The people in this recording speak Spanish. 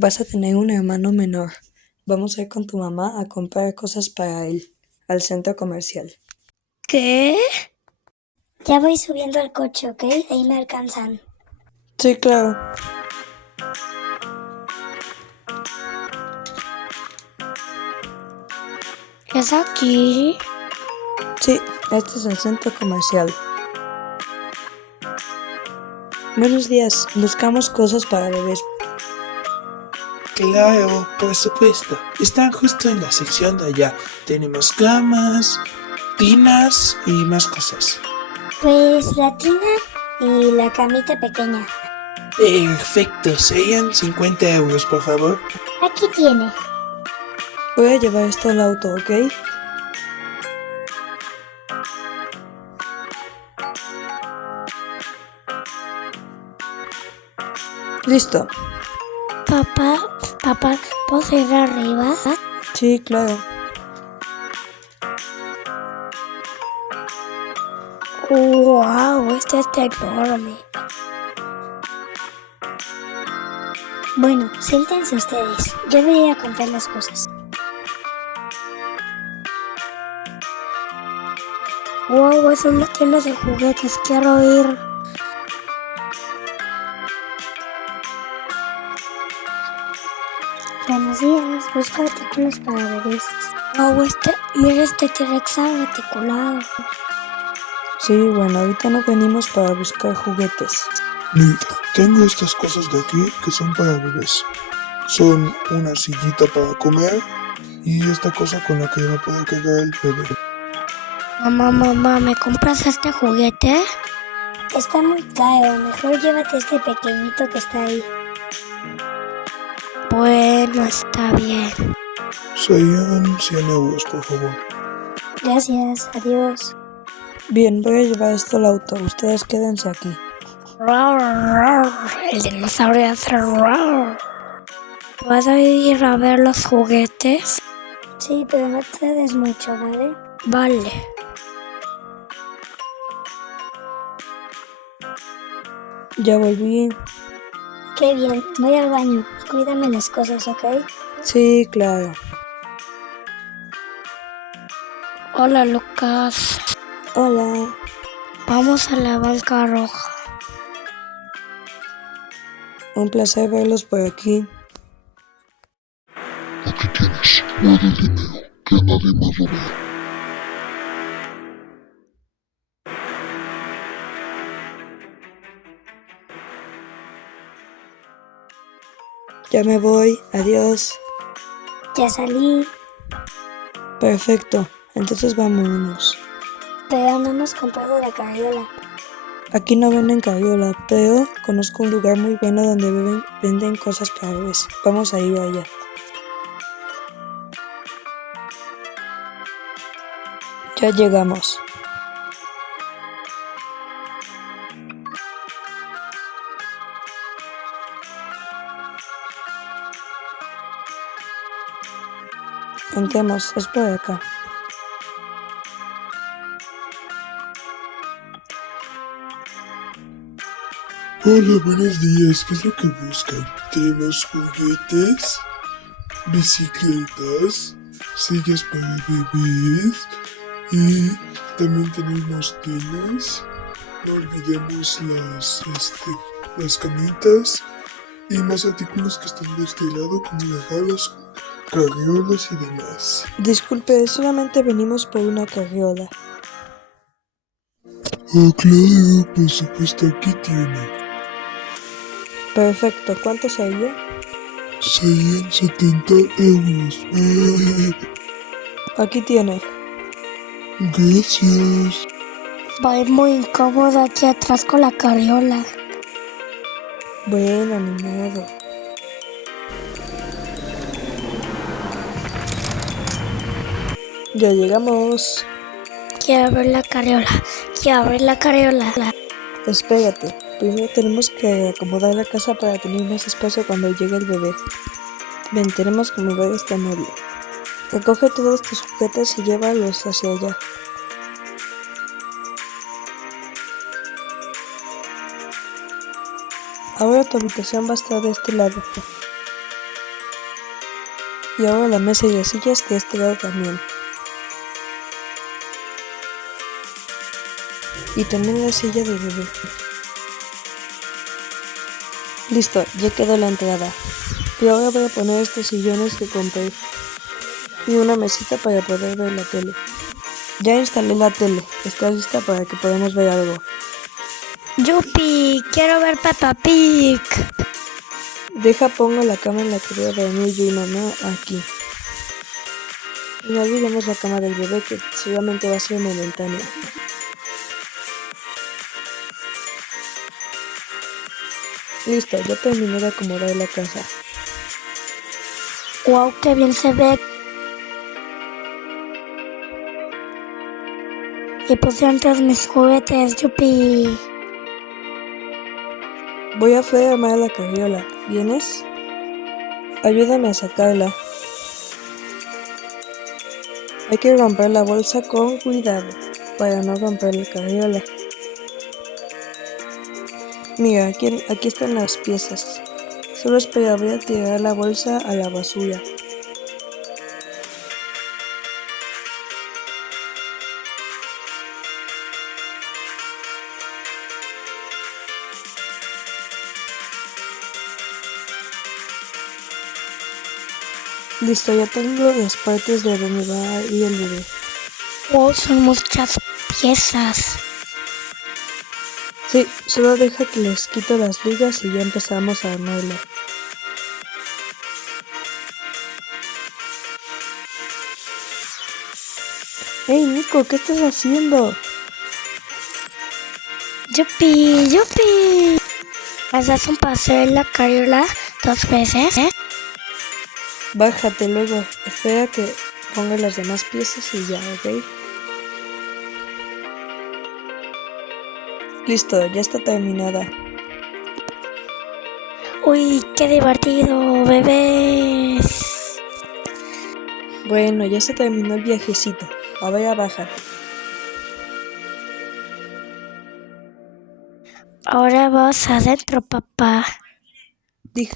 Vas a tener un hermano menor. Vamos a ir con tu mamá a comprar cosas para él, al centro comercial. ¿Qué? Ya voy subiendo al coche, ¿ok? Ahí me alcanzan. Sí, claro. ¿Es aquí? Sí, este es el centro comercial. Buenos días, buscamos cosas para bebés. Claro, por supuesto. Están justo en la sección de allá. Tenemos camas, tinas y más cosas. Pues la tina y la camita pequeña. Perfecto, serían 50 euros, por favor. Aquí tiene. Voy a llevar esto al auto, ¿ok? Listo. Papá, ¿puedo ir arriba? Sí, claro. ¡Wow! Este está enorme. Bueno, siéntense ustedes. Yo voy a ir a comprar las cosas. ¡Wow! Es una tienda de juguetes. Quiero ir. Buenos días. Busco artículos para bebés. ¡Wow! Mira este T-Rex articulado. Sí, bueno, ahorita no venimos para buscar juguetes. Mira, tengo estas cosas de aquí que son para bebés. Son una sillita para comer y esta cosa con la que va a poder cargar el bebé. Mamá, ¿me compras este juguete? Está muy caro. Mejor llévate este pequeñito que está ahí. Bueno, está bien. Serían 100 euros, por favor. Gracias, adiós. Bien, voy a llevar esto al auto. Ustedes quédense aquí. El dinosaurio hace roar. ¿Vas a ir a ver los juguetes? Sí, pero no te des mucho, ¿vale? Vale. Ya volví. Qué bien, voy al baño. Cuídame las cosas, ¿ok? Sí, claro. Hola, Lucas. Hola. Vamos a la banca roja. Un placer verlos por aquí. Aquí tienes, guarda el dinero, que nadie más lo vea. Ya me voy. Adiós. Ya salí, Perfecto. Entonces vámonos. pero no hemos comprado la carriola. Aquí no venden carriola, pero conozco un lugar muy bueno donde venden cosas para bebés. Vamos a ir allá. Ya llegamos. Entremos, es por acá. Hola, buenos días. ¿Qué es lo que buscan? Tenemos juguetes, bicicletas, sillas para bebés y también tenemos tinas. No olvidemos las camitas y más artículos que están de este lado como regalos, carriolas y demás. Disculpe, solamente venimos por una carriola. Oh, claro, por supuesto, aquí tiene. Perfecto, ¿cuánto sería? Serían 70 euros. Aquí tiene. Gracias. Va a ir muy incómodo aquí atrás con la carriola. Bueno, ni modo. Ya llegamos. Quiero ver la carriola. Espérate, primero tenemos que acomodar la casa para tener más espacio cuando llegue el bebé. Ven, tenemos que mover este mueble. Recoge todos tus juguetes y llévalos hacia allá. Ahora tu habitación va a estar de este lado. Y ahora la mesa y las sillas de este lado también. Y también la silla de bebé. Listo, ya quedó la entrada. Y ahora voy a poner estos sillones que compré. Y una mesita para poder ver la tele. Ya instalé la tele. Está lista para que podamos ver algo. ¡Yupi! ¡Quiero ver Peppa Pig! Pongo la cama en la que voy a dormir yo y mamá aquí. Y no olvidemos la cama del bebé, que seguramente va a ser momentánea. Listo, ya terminé de acomodar la casa. ¡Wow! ¡Qué bien se ve! Y puse antes mis juguetes, ¡yupi! Voy afuera a armar la carriola. ¿Vienes? Ayúdame a sacarla. Hay que romper la bolsa con cuidado para no romper la carriola. Mira, aquí están las piezas. Solo espera, voy a tirar la bolsa a la basura. Listo, ya tengo las partes de donde va a ir el bebé. ¡Wow! Son muchas piezas. Sí, solo deja que les quito las ligas y ya empezamos a armarla. ¡Hey, Nico! ¿Qué estás haciendo? ¡Yupi! ¡Yupi! ¿Me das un paseo en la carriola 2 veces? Bájate luego. Espera que ponga las demás piezas y ya, ¿ok? Listo, ya está terminada. ¡Uy! ¡Qué divertido, bebés! Bueno, ya se terminó el viajecito. Ahora bájate. Ahora vas adentro, papá. Dije